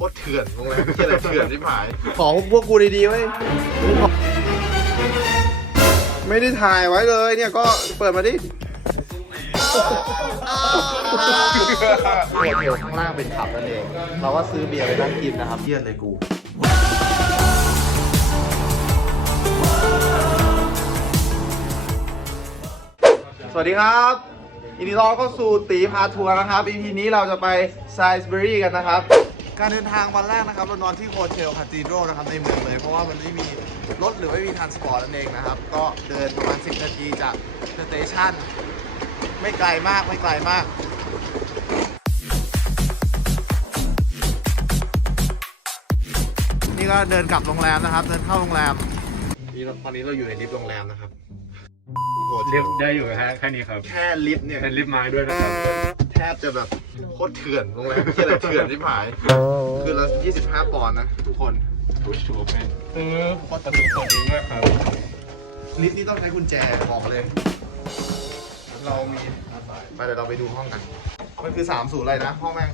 คตรเถื่อนโรงแรมที่อะไรเถื่อนที่หาย ขอพวกกูดีๆไว้ยไม่ได้ถ่ายไว้เลยเนี่ยก็เปิดมาดิโฮเทลข้างล่างเป็นผับนั่นเอง เราก็ซื้อเบียร์ไปนั่งกินนะครับเยี่ยนเลยกูสวัสดีครับยินดีต้อนรับเข้าสู่ตีพาทัวร์นะครับ EP นี้เราจะไปไซส์เบอรี่กันนะครับ การเดินทางวันแรกนะครับเรานอนที่โฮเทลคาทีโดรนะครับในเมืองเลย เพราะว่ามันไม่มีรถหรือไม่มีทรานสปอร์ตนั่นเองนะครับ ก็เดินประมาณ 10 นาทีจากสเตชันไม่ไกลมากไม่ไกลมากนี่ก็เดินกลับโรงแรมนะครับ เดินเข้าโรงแรมนี่เราตอนนี้เราอยู่ในลิฟต์โรงแรมนะครับโฮเทลิลฟต์ได้อยู่แค่แค่นี้ครับ แค่ลิฟต์เนี่ยเป็นลิฟต์ไม้ด้วยนะครับแท บจะแบบโคตรเถื่อนโรงแรมที่อะไรเถื่อนที่หายคือเรา25 ปอนด์นะ ทุกคน push to open ซื้อประตูเปิดเองด้วยครับลิฟต์นี่ต้องใช้กุญแจบอกเลย เรามีไปเดี๋ยวเราไปดูห้องกัน มันคือ30อะไรนะ ห้องแม่ง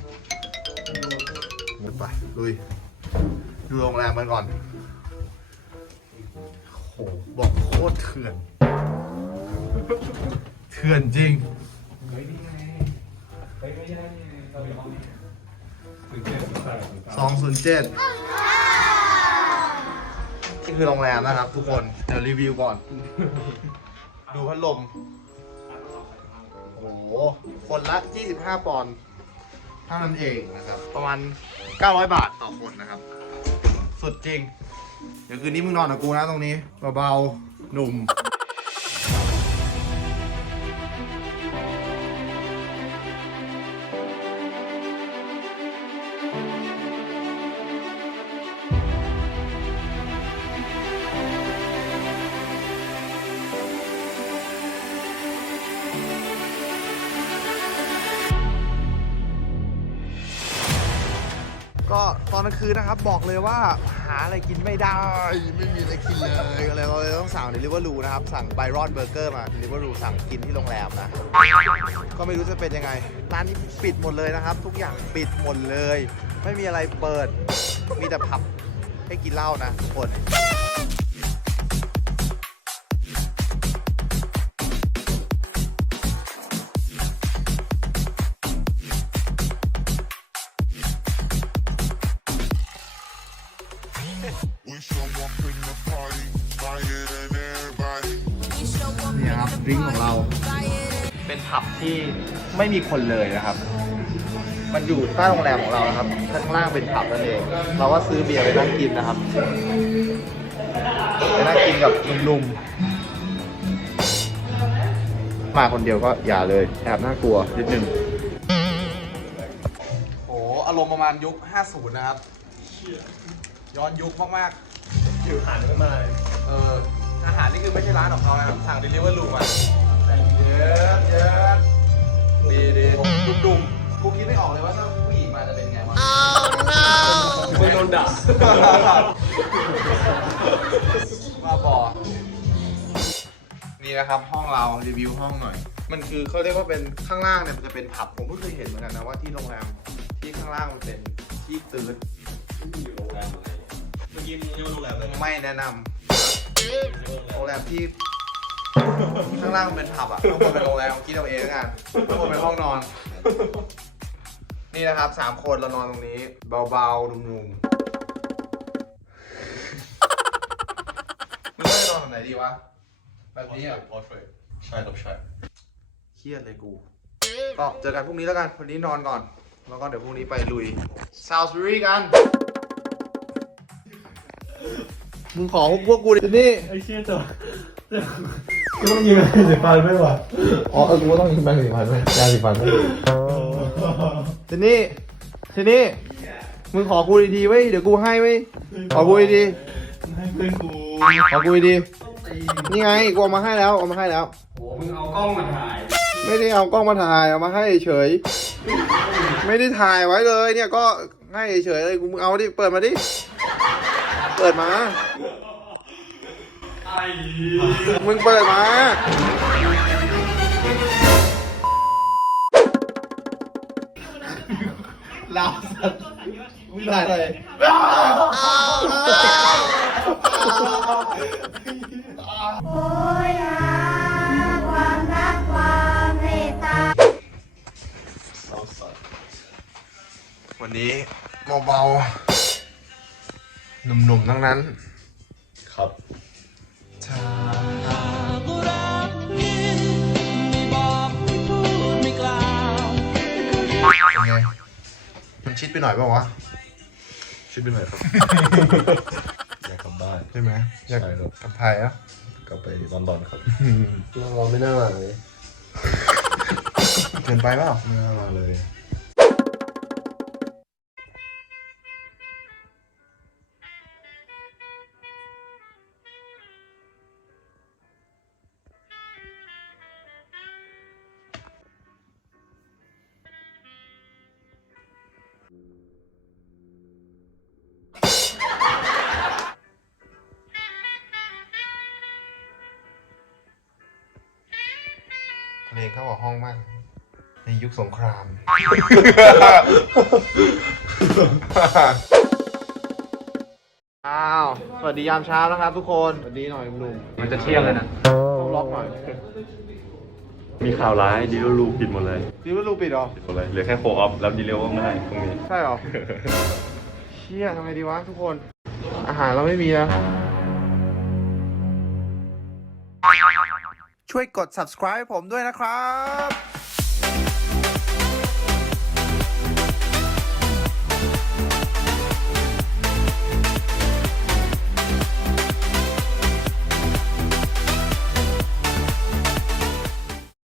ไปลุย ดูโรงแรมมันก่อนโหบอกโคตรเถื่อน เถื่อนจริง207นี่ สองซูนเจ็ดที่คือโรงแรมนะครับทุกคน เดี๋ยวรีวิวก่อน ดูพัดลม โอ้โห คนละ 25 ปอนด์เท่านั้นเองนะครับ ประมาณ 900 บาทต่อคนนะครับ สุดจริง เดี๋ยวคืนนี้มึงนอนกับกูนะตรงนี้ เบาๆ หนุ่ม ก็ตอนกลางคืนนะครับบอกเลยว่าหาอะไรกินไม่ได้ ไม่มีอะไรกินเลยอะไรเราเลยต้องสั่งเดลิเวอรูนะครับ สั่งไบรอนเบอร์เกอร์มาเดลิเวอรูสั่งกินที่โรงแรมนะ ก็ไม่รู้จะเป็นยังไง ร้านนี้ปิดหมดเลยนะครับ ทุกอย่างปิดหมดเลย ไม่มีอะไรเปิด มีแต่ผับให้กินเหล้านะทุกคน รับดริงก์ของเรา เป็นผับที่ไม่มีคนเลยนะครับ มันอยู่ใต้โรงแรมของเรานะครับ ข้างล่างเป็นผับนั่นเอง เราก็ซื้อเบียร์ไปนั่งกินนะครับไปนั่งกินกับหนุ่มๆมาคนเดียวก็อย่าเลยแอบน่ากลัวนิดนึงโอ้อารมณ์ประมาณยุค 50 นะครับ ย้อนยุคมากๆอยู่หันขึ้นมา เออ อาหารนี่คือไม่ใช่ร้านของเขานะครับ สั่ง delivery มาเยอะเยอะดีดีดุมดุมๆกูคิดไม่ออกเลยว่าถ้าผู้หญิงมาจะเป็นไงวะมึงโดนด่ามาบอก นี่นะครับห้องเรารีวิวห้องหน่อย มันคือเขาเรียกว่าเป็นข้างล่างเนี่ยมันจะเป็นผับผมเพิ่งเคยเห็นเหมือนกันนะว่าที่โรงแรมที่ข้างล่างมันเป็นที่ตื่นเมื่อกี้มึงเรียกว่าโรงแรมเลยไม่แนะนำ โรงแรมที่ ข้างล่างมันเป็นผับอะข้างบนเป็นโรงแรมคิดเอาเองแล้วกันข้างบนเป็นห้องนอน นี่นะครับสามคนเรานอนตรงนี้เบาๆนุ่มๆมึงว่าจะนอนแบบไหนดีวะแบบนี้อะ พอเฟรใช่ครับใช่เครียดเลยกู ก็เจอกันพรุ่งนี้แล้วกัน วันนี้นอนก่อน แล้วก็เดี๋ยวพรุ่งนี้ไปลุยซาวส์บรีกัน มึงขอพวกกูดินี่ไอ้เชี่ยตัวกูต้องยิงอะไรสิฟันไม่หวะอ๋อเออกูก็ต้องกินแป้งสีฟันไหมยาสีฟันไหมทีนี่ทีนี่มึงขอกูดีๆไว้ยเดี๋ยวกูให้ไว้ยขอกูดีให้เพื่อนกูๆขอกูดีๆนี่ไงกูเอามาให้แล้วเอามาให้แล้ว โหมึงเอากล้องมาถ่ายไม่ได้เอากล้องมาถ่ายเอามาให้เฉย ไม่ได้ถ่ายไว้เลยเนี่ยก็ให้เฉยเลยกูมึงเอาดิเปิดมาดิ เปิดมาไอ้ มึงเปิดมาเราไม่ได้เลยโอ้ยหาความรักความเมตตาวันนี้เบาๆหนุ่มๆทั้งนั้น ครับ ชิดไปหน่อยเปล่าวะชิดไปหน่อยครับ อยากกลับบ้าน ใช่ไหมอยากใช่ครับ กลับไทยอะกลับไปลอนดอนครับเราไม่น่ามาเลยเกินไปเปล่า ไม่น่ามาเลย เพลงเข้ากับห้องมาก ในยุคสงคราม อ้าว สวัสดียามเช้านะครับทุกคน สวัสดีหน่อยลุงมันจะเที่ยงแล้วนะ ต้องล็อกหน่อยมีข่าวร้ายดีลลูปิดหมดเลยดีว่าลูกปิดเหรอ ปิดหมดเลยเหลือแค่โฟออฟแล้วดีเลก็ไม่ได้ตรงนี้ ใช่เหรอ เชี่ยทำไงดีวะทุกคน อาหารเราไม่มีแล้ว ช่วยกด subscribe ผมด้วยนะครับ